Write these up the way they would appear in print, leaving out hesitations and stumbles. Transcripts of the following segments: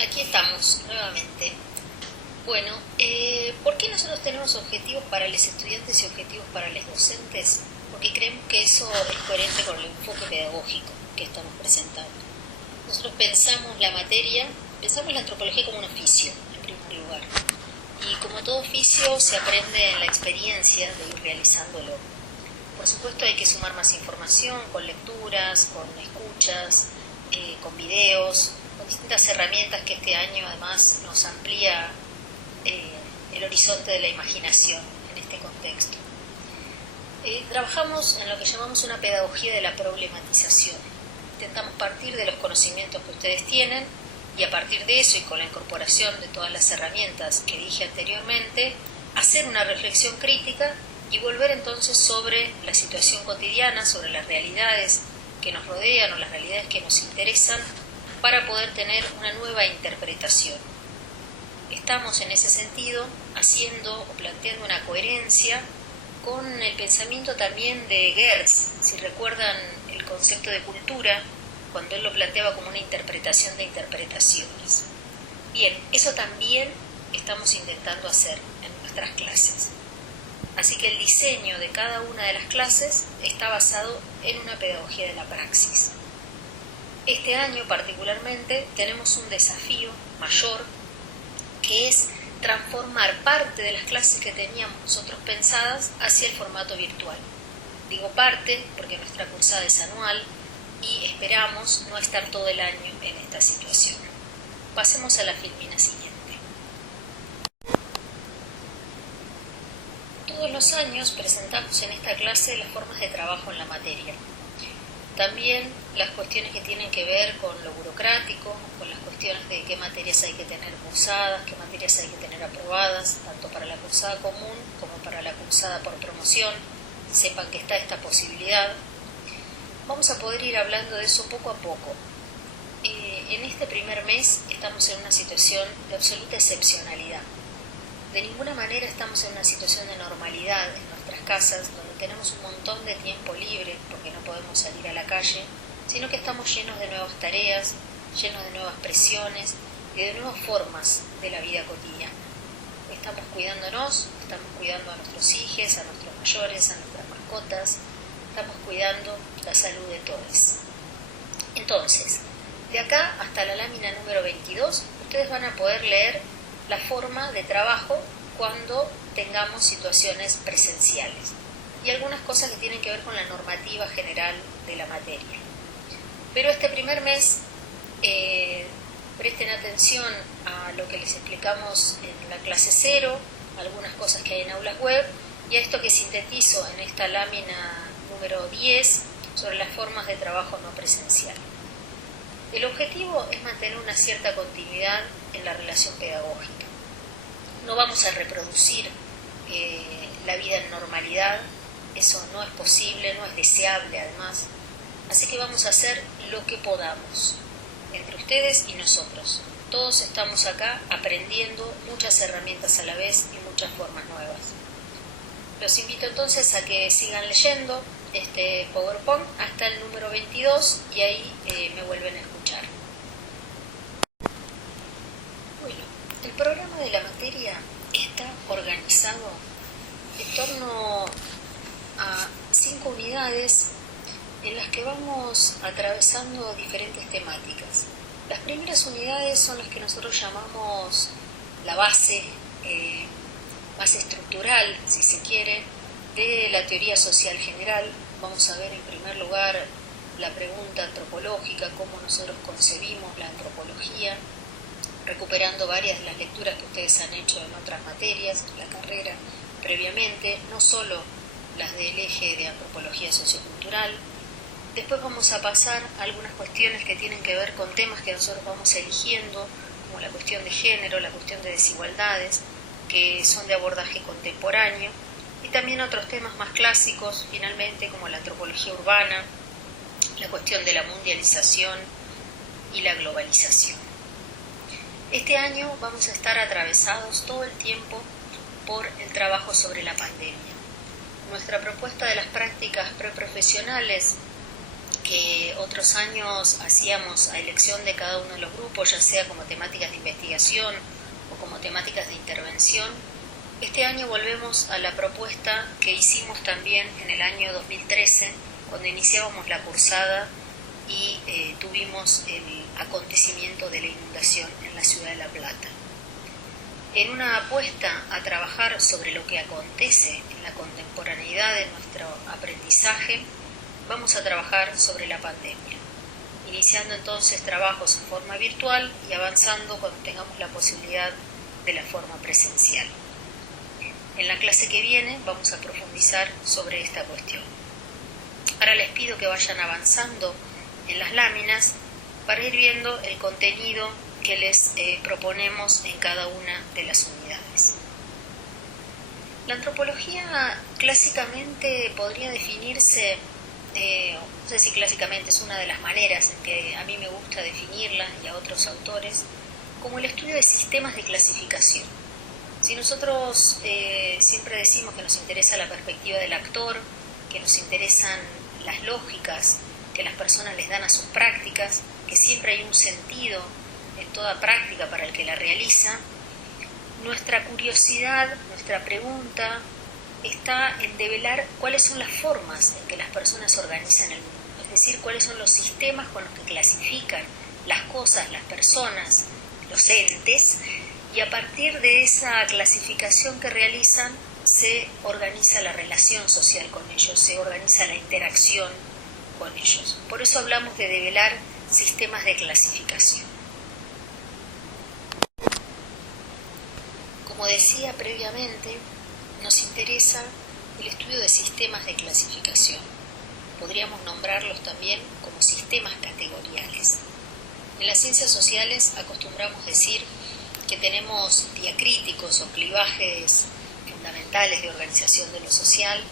Aquí estamos nuevamente. Bueno, ¿por qué nosotros tenemos objetivos para los estudiantes y objetivos para los docentes? Porque creemos que eso es coherente con el enfoque pedagógico que estamos presentando. Nosotros pensamos la antropología como un oficio, en primer lugar. Y como todo oficio, se aprende en la experiencia de ir realizándolo. Por supuesto, hay que sumar más información con lecturas, con escuchas, con videos, con distintas herramientas que este año además nos amplía el horizonte de la imaginación en este contexto. Trabajamos en lo que llamamos una pedagogía de la problematización. Intentamos partir de los conocimientos que ustedes tienen y a partir de eso y con la incorporación de todas las herramientas que dije anteriormente, hacer una reflexión crítica y volver entonces sobre la situación cotidiana, sobre las realidades que nos rodean o las realidades que nos interesan para poder tener una nueva interpretación. Estamos en ese sentido haciendo o planteando una coherencia con el pensamiento también de Geertz, si recuerdan el concepto de cultura, cuando él lo planteaba como una interpretación de interpretaciones. Bien, eso también estamos intentando hacer en nuestras clases. Así que el diseño de cada una de las clases está basado en una pedagogía de la praxis. Este año particularmente tenemos un desafío mayor que es transformar parte de las clases que teníamos nosotros pensadas hacia el formato virtual. Digo parte porque nuestra cursada es anual y esperamos no estar todo el año en esta situación. Pasemos a la filmina siguiente. Todos los años presentamos en esta clase las formas de trabajo en la materia. También las cuestiones que tienen que ver con lo burocrático, con las cuestiones de qué materias hay que tener cursadas, qué materias hay que tener aprobadas, tanto para la cursada común como para la cursada por promoción. Sepan que está esta posibilidad. Vamos a poder ir hablando de eso poco a poco. En este primer mes estamos en una situación de absoluta excepcionalidad. De ninguna manera estamos en una situación de normalidad en nuestras casas, donde tenemos un montón de tiempo libre porque no podemos salir a la calle, sino que estamos llenos de nuevas tareas, llenos de nuevas presiones y de nuevas formas de la vida cotidiana. Estamos cuidándonos, estamos cuidando a nuestros hijos, a nuestros mayores, a nuestras mascotas, estamos cuidando la salud de todos. Entonces, de acá hasta la lámina número 22, ustedes van a poder leer la forma de trabajo cuando tengamos situaciones presenciales y algunas cosas que tienen que ver con la normativa general de la materia. Pero este primer mes presten atención a lo que les explicamos en la clase 0, algunas cosas que hay en aulas web y a esto que sintetizo en esta lámina número 10 sobre las formas de trabajo no presencial. El objetivo es mantener una cierta continuidad en la relación pedagógica. No vamos a reproducir la vida en normalidad, eso no es posible, no es deseable además. Así que vamos a hacer lo que podamos, entre ustedes y nosotros. Todos estamos acá aprendiendo muchas herramientas a la vez y muchas formas nuevas. Los invito entonces a que sigan leyendo este PowerPoint hasta el número 22 y ahí me vuelven a escuchar. Bueno, el programa de la materia está organizado en torno a 5 unidades en las que vamos atravesando diferentes temáticas. Las primeras unidades son las que nosotros llamamos la base más estructural, si se quiere, de la teoría social general. Vamos a ver en primer lugar la pregunta antropológica, cómo nosotros concebimos la antropología, recuperando varias de las lecturas que ustedes han hecho en otras materias, en la carrera previamente, no solo las del eje de antropología sociocultural. Después vamos a pasar a algunas cuestiones que tienen que ver con temas que nosotros vamos eligiendo, como la cuestión de género, la cuestión de desigualdades, que son de abordaje contemporáneo, y también otros temas más clásicos, finalmente, como la antropología urbana, la cuestión de la mundialización y la globalización. Este año vamos a estar atravesados todo el tiempo por el trabajo sobre la pandemia. Nuestra propuesta de las prácticas preprofesionales que otros años hacíamos a elección de cada uno de los grupos, ya sea como temáticas de investigación o como temáticas de intervención, este año volvemos a la propuesta que hicimos también en el año 2013, cuando iniciábamos la cursada y tuvimos el acontecimiento de la inundación en la ciudad de La Plata. En una apuesta a trabajar sobre lo que acontece en la contemporaneidad de nuestro aprendizaje, vamos a trabajar sobre la pandemia, iniciando entonces trabajos en forma virtual y avanzando cuando tengamos la posibilidad de la forma presencial. En la clase que viene vamos a profundizar sobre esta cuestión. Ahora les pido que vayan avanzando en las láminas para ir viendo el contenido que les proponemos en cada una de las unidades. La antropología clásicamente podría definirse, no sé si clásicamente, es una de las maneras en que a mí me gusta definirla y a otros autores, como el estudio de sistemas de clasificación. Si nosotros siempre decimos que nos interesa la perspectiva del actor, que nos interesan las lógicas que las personas les dan a sus prácticas, que siempre hay un sentido en toda práctica para el que la realiza, nuestra curiosidad, nuestra pregunta está en develar cuáles son las formas en que las personas organizan el mundo, es decir, cuáles son los sistemas con los que clasifican las cosas, las personas, los entes, y a partir de esa clasificación que realizan se organiza la relación social con ellos, se organiza la interacción con ellos. Por eso hablamos de develar sistemas de clasificación. Como decía previamente, nos interesa el estudio de sistemas de clasificación. Podríamos nombrarlos también como sistemas categoriales. En las ciencias sociales acostumbramos decir que tenemos diacríticos o clivajes fundamentales de organización de lo social,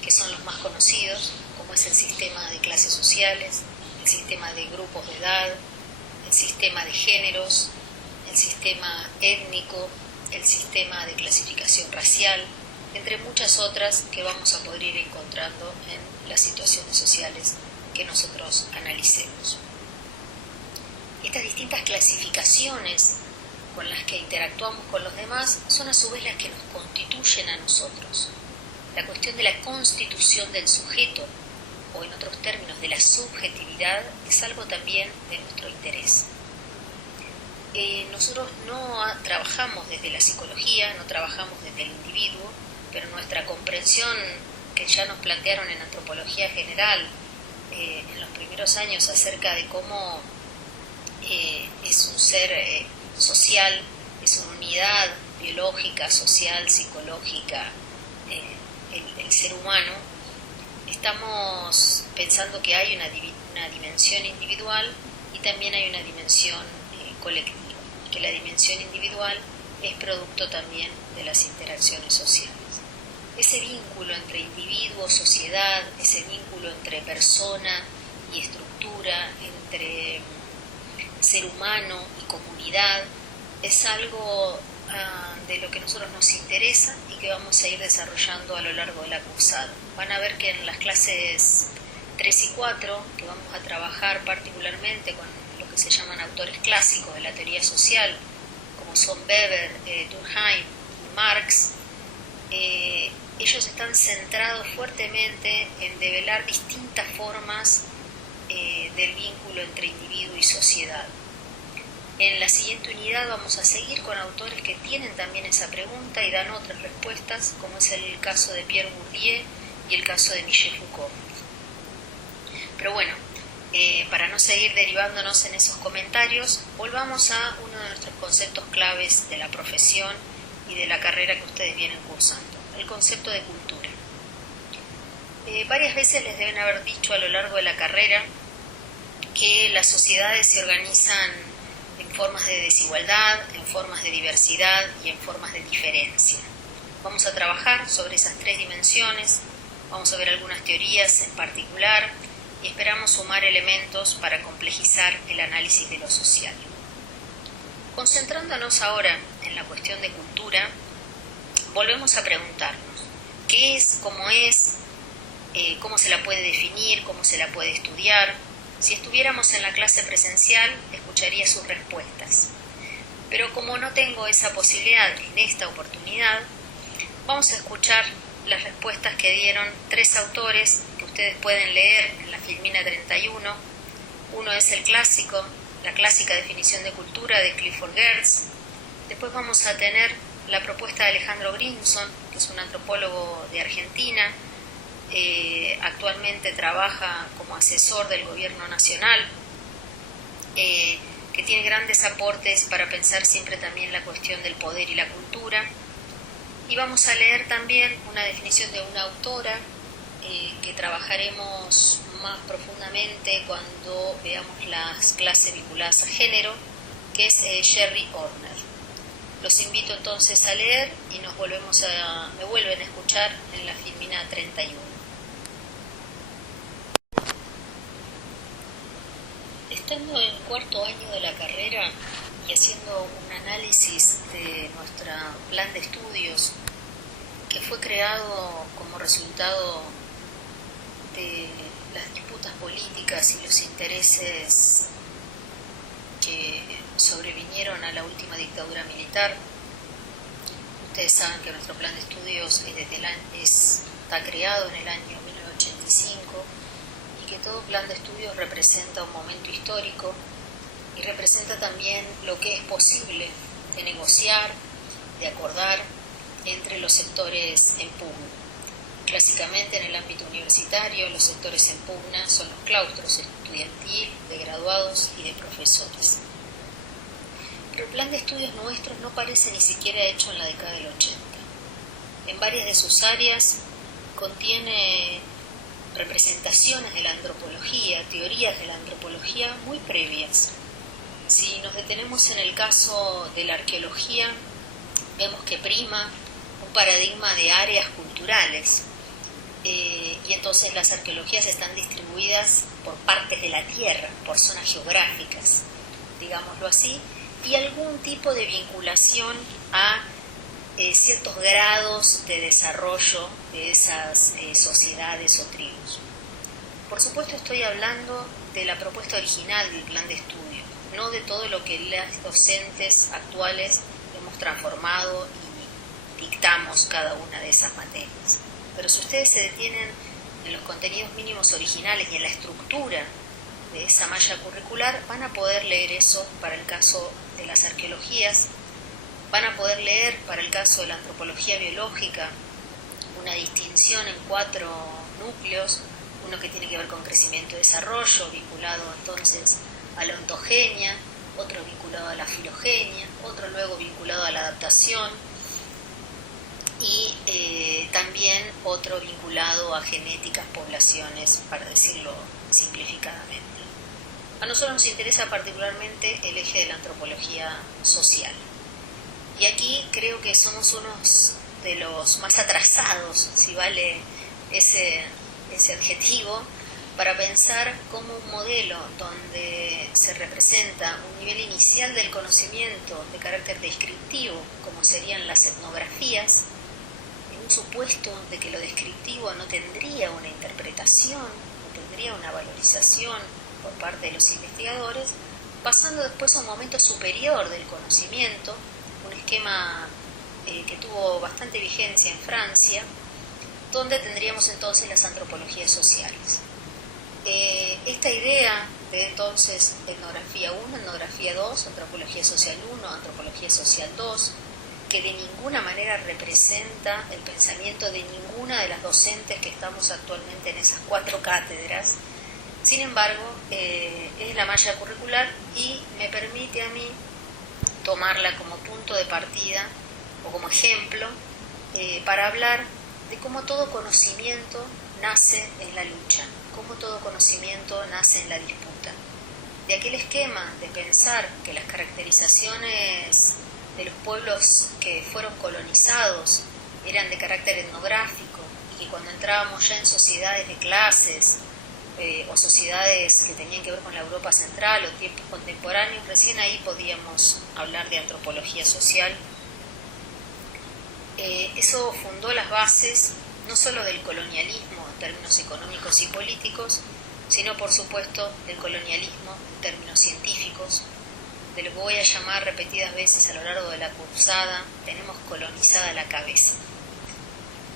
que son los más conocidos, como es el sistema de clases sociales, el sistema de grupos de edad, el sistema de géneros, el sistema étnico, el sistema de clasificación racial, entre muchas otras que vamos a poder ir encontrando en las situaciones sociales que nosotros analicemos. Estas distintas clasificaciones con las que interactuamos con los demás son a su vez las que nos constituyen a nosotros. La cuestión de la constitución del sujeto, o en otros términos de la subjetividad, es algo también de nuestro interés. Nosotros no trabajamos desde la psicología, no trabajamos desde el individuo, pero nuestra comprensión que ya nos plantearon en antropología general en los primeros años acerca de cómo es un ser social, es una unidad biológica, social, psicológica, el ser humano, estamos pensando que hay una dimensión individual y también hay una dimensión colectiva, que la dimensión individual es producto también de las interacciones sociales. Ese vínculo entre individuo, sociedad, ese vínculo entre persona y estructura, entre ser humano y comunidad, es algo de lo que a nosotros nos interesa y que vamos a ir desarrollando a lo largo de la cursada. Van a ver que en las clases 3 y 4, que vamos a trabajar particularmente con lo que se llaman autores clásicos de la teoría social, como son Weber, Durkheim y Marx, ellos están centrados fuertemente en develar distintas formas del vínculo entre individuo y sociedad. En la siguiente unidad vamos a seguir con autores que tienen también esa pregunta y dan otras respuestas, como es el caso de Pierre Bourdieu y el caso de Michel Foucault. Pero bueno, para no seguir derivándonos en esos comentarios, volvamos a uno de nuestros conceptos claves de la profesión y de la carrera que ustedes vienen cursando, el concepto de cultura. Varias veces les deben haber dicho a lo largo de la carrera que las sociedades se organizan en formas de desigualdad, en formas de diversidad y en formas de diferencia. Vamos a trabajar sobre esas tres dimensiones, vamos a ver algunas teorías en particular y esperamos sumar elementos para complejizar el análisis de lo social. Concentrándonos ahora en la cuestión de cultura, volvemos a preguntarnos, ¿qué es, cómo es, cómo se la puede definir, cómo se la puede estudiar. Si estuviéramos en la clase presencial, escucharía sus respuestas. Pero como no tengo esa posibilidad en esta oportunidad, vamos a escuchar las respuestas que dieron 3 autores que ustedes pueden leer en la Filmina 31. Uno es la clásica definición de cultura de Clifford Geertz. Después vamos a tener la propuesta de Alejandro Grimson, que es un antropólogo de Argentina. Actualmente trabaja como asesor del gobierno nacional, que tiene grandes aportes para pensar siempre también la cuestión del poder y la cultura. Y vamos a leer también una definición de una autora que trabajaremos más profundamente cuando veamos las clases vinculadas a género, que es Sherry Horner. Los invito entonces a leer y me vuelven a escuchar en la Filmina 31. Estando en 4º año de la carrera y haciendo un análisis de nuestro plan de estudios, que fue creado como resultado de las disputas políticas y los intereses que sobrevinieron a la última dictadura militar. Ustedes saben que nuestro plan de estudios está creado en el año 1985 y que todo plan de estudios representa un momento histórico y representa también lo que es posible de negociar, de acordar entre los sectores en pugna. Clásicamente en el ámbito universitario los sectores en pugna son los claustros estudiantil, de graduados y de profesores. Pero el plan de estudios nuestros no parece ni siquiera hecho en la década del 80. En varias de sus áreas contiene representaciones de la antropología, teorías de la antropología muy previas. Si nos detenemos en el caso de la arqueología, vemos que prima un paradigma de áreas culturales, y entonces las arqueologías están distribuidas por partes de la tierra, por zonas geográficas, digámoslo así, y algún tipo de vinculación a ciertos grados de desarrollo de esas sociedades o tribus. Por supuesto estoy hablando de la propuesta original del plan de estudio, no de todo lo que los docentes actuales hemos transformado y dictamos cada una de esas materias. Pero si ustedes se detienen en los contenidos mínimos originales y en la estructura de esa malla curricular, van a poder leer eso para el caso de las arqueologías, van a poder leer para el caso de la antropología biológica una distinción en 4 núcleos, uno que tiene que ver con crecimiento y desarrollo, vinculado entonces a la ontogenia, otro vinculado a la filogenia, otro luego vinculado a la adaptación, y también otro vinculado a genéticas, poblaciones, para decirlo simplificadamente. A nosotros nos interesa particularmente el eje de la antropología social. Y aquí creo que somos unos de los más atrasados, si vale ese adjetivo, para pensar como un modelo donde se representa un nivel inicial del conocimiento de carácter descriptivo, como serían las etnografías, en un supuesto de que lo descriptivo no tendría una interpretación, no tendría una valorización por parte de los investigadores, pasando después a un momento superior del conocimiento, un esquema que tuvo bastante vigencia en Francia, donde tendríamos entonces las antropologías sociales. Esta idea de entonces etnografía 1, etnografía 2, antropología social 1, antropología social 2, que de ninguna manera representa el pensamiento de ninguna de las docentes que estamos actualmente en esas 4 cátedras, sin embargo, es la malla curricular y me permite a mí tomarla como punto de partida o como ejemplo para hablar de cómo todo conocimiento nace en la lucha, cómo todo conocimiento nace en la disputa. De aquel esquema de pensar que las caracterizaciones de los pueblos que fueron colonizados eran de carácter etnográfico y que cuando entrábamos ya en sociedades de clases o sociedades que tenían que ver con la Europa central o tiempos contemporáneos, recién ahí podíamos hablar de antropología social. Eso fundó las bases no solo del colonialismo en términos económicos y políticos, sino por supuesto del colonialismo en términos científicos, de lo que voy a llamar repetidas veces a lo largo de la cursada, tenemos colonizada la cabeza.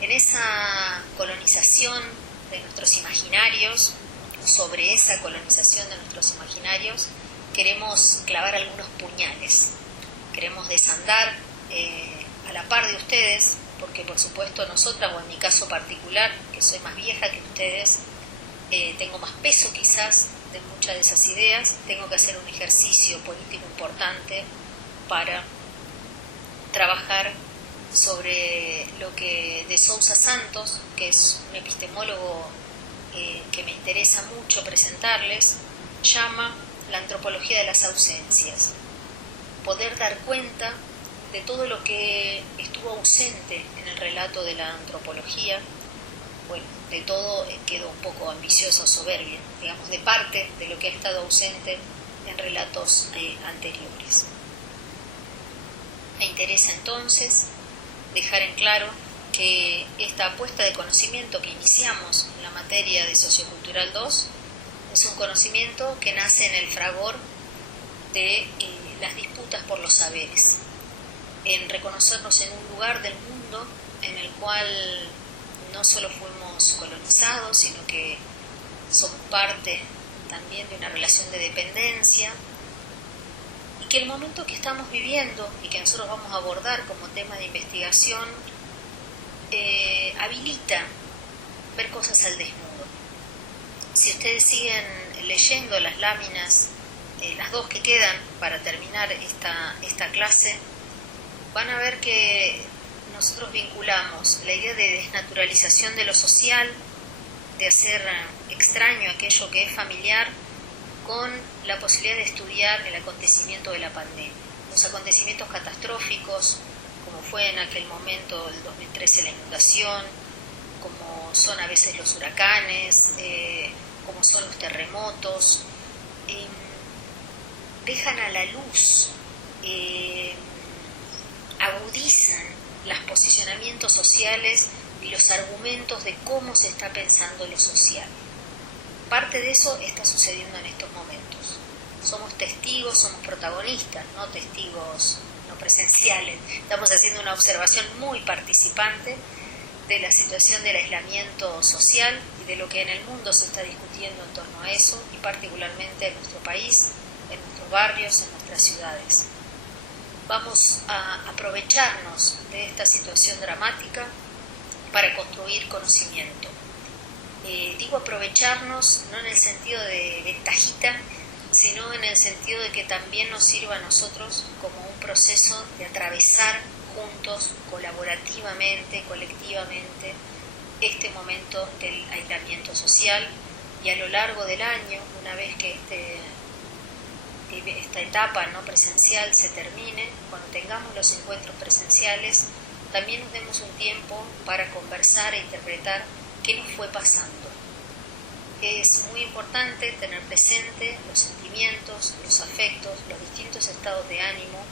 En esa colonización de nuestros imaginarios, sobre esa colonización de nuestros imaginarios, queremos clavar algunos puñales, queremos desandar a la par de ustedes, porque por supuesto nosotras, o en mi caso particular, que soy más vieja que ustedes, tengo más peso quizás de muchas de esas ideas, tengo que hacer un ejercicio político importante para trabajar sobre lo que de Sousa Santos, que es un epistemólogo que me interesa mucho presentarles, llama la antropología de las ausencias. Poder dar cuenta de todo lo que estuvo ausente en el relato de la antropología. Bueno, de todo quedó un poco ambicioso, soberbia, digamos, de parte de lo que ha estado ausente en relatos anteriores. Me interesa entonces dejar en claro que esta apuesta de conocimiento que iniciamos en la materia de Sociocultural 2 es un conocimiento que nace en el fragor de las disputas por los saberes, en reconocernos en un lugar del mundo en el cual no solo fuimos colonizados, sino que somos parte también de una relación de dependencia, y que el momento que estamos viviendo y que nosotros vamos a abordar como tema de investigación habilita ver cosas al desnudo. Si ustedes siguen leyendo las láminas, las dos que quedan para terminar esta clase, van a ver que nosotros vinculamos la idea de desnaturalización de lo social, de hacer extraño aquello que es familiar, con la posibilidad de estudiar el acontecimiento de la pandemia. Los acontecimientos catastróficos, como fue en aquel momento, el 2013, la inundación, como son a veces los huracanes, como son los terremotos, dejan a la luz, agudizan los posicionamientos sociales y los argumentos de cómo se está pensando lo social. Parte de eso está sucediendo en estos momentos. Somos testigos, somos protagonistas, no testigos no presenciales. Estamos haciendo una observación muy participante de la situación del aislamiento social y de lo que en el mundo se está discutiendo en torno a eso, y particularmente en nuestro país, en nuestros barrios, en nuestras ciudades. Vamos a aprovecharnos de esta situación dramática para construir conocimiento. Digo aprovecharnos no en el sentido de ventajita, sino en el sentido de que también nos sirva a nosotros como un proceso de atravesar juntos, colaborativamente, colectivamente, este momento del aislamiento social, y a lo largo del año, una vez que esta etapa no presencial se termine, cuando tengamos los encuentros presenciales, también nos demos un tiempo para conversar e interpretar qué nos fue pasando. Es muy importante tener presente los sentimientos, los afectos, los distintos estados de ánimo.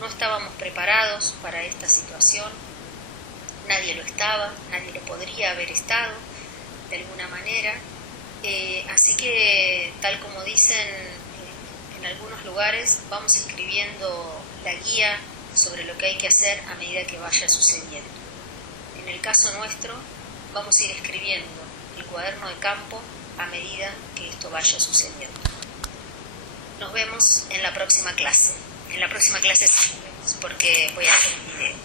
No estábamos preparados para esta situación, nadie lo estaba, nadie lo podría haber estado de alguna manera, así que, tal como dicen en algunos lugares, vamos escribiendo la guía sobre lo que hay que hacer a medida que vaya sucediendo. En el caso nuestro, vamos a ir escribiendo el cuaderno de campo a medida que esto vaya sucediendo. Nos vemos en la próxima clase. En la próxima clase sí, porque voy a hacer un video.